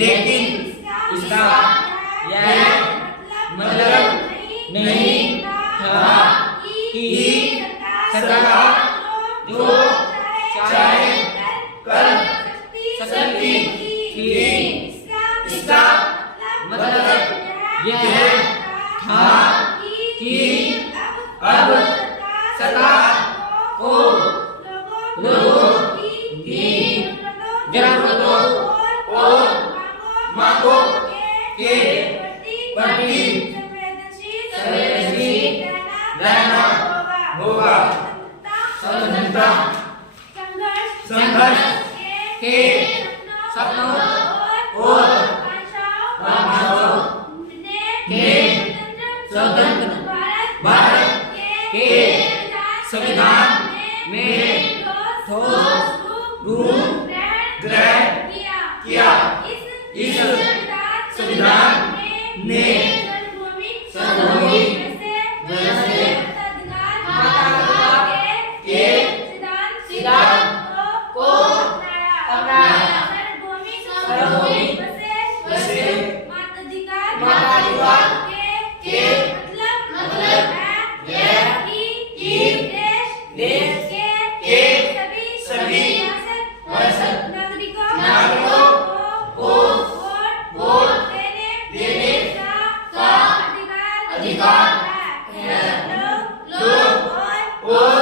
लेकिन इसका यह मतलब नहीं था कि सरकार जो चाहे कर सकती थी। इसका मतलब यह था कि अब सरकार को लोगों की जरूरतों और मांगों के प्रति संवेदनशील रहना होगा। स्वतंत्रता संघर्ष के सपनों और आकांक्षाओं के स्वतंत्र भारत के संविधान में ठोस रूप ग्रहण किया। इस संविधान ने सार्वभौमिक के सिद्धांत को अपनाया। सार्वभौमिक मानवाधिकार के मतलब यह कि देश के सभी नागरिकों को वोट देने का अधिकार है। लोग और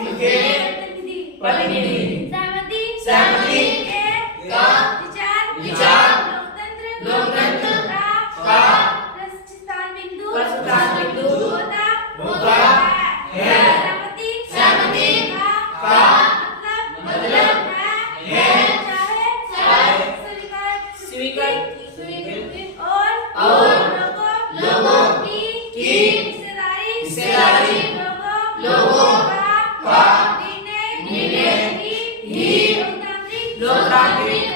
उनके प्रतिनिधि सहमति का विचार लोकतंत्र का प्रस्थान बिंदु होता है। सहमति का मतलब है स्वीकृति और लोगों की हिस्सेदारी, लोगों का निर्णय ही लोकतांत्रिक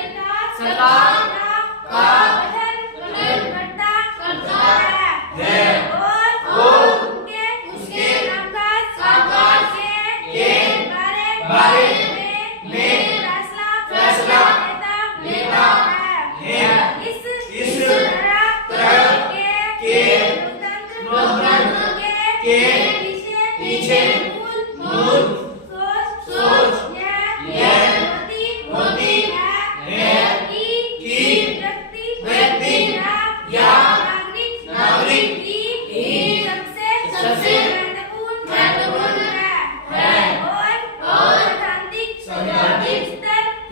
सरकार का गठन करता है और उसके कामकाज के बारे में फैसला लेता है। इस तरह के लोकतंत्र के पीछे मूल सोच यह होती है कि व्यक्ति या नागरिक ही सबसे महत्वपूर्ण है और सैद्धांतिक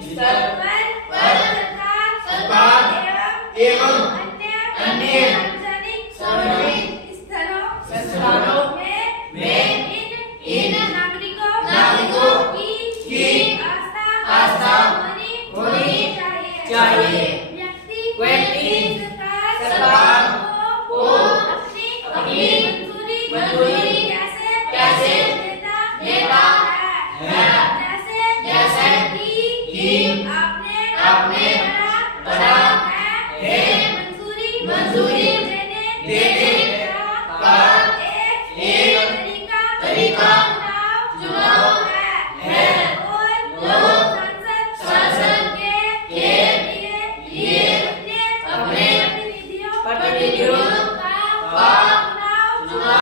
स्तर पर सरकार एवं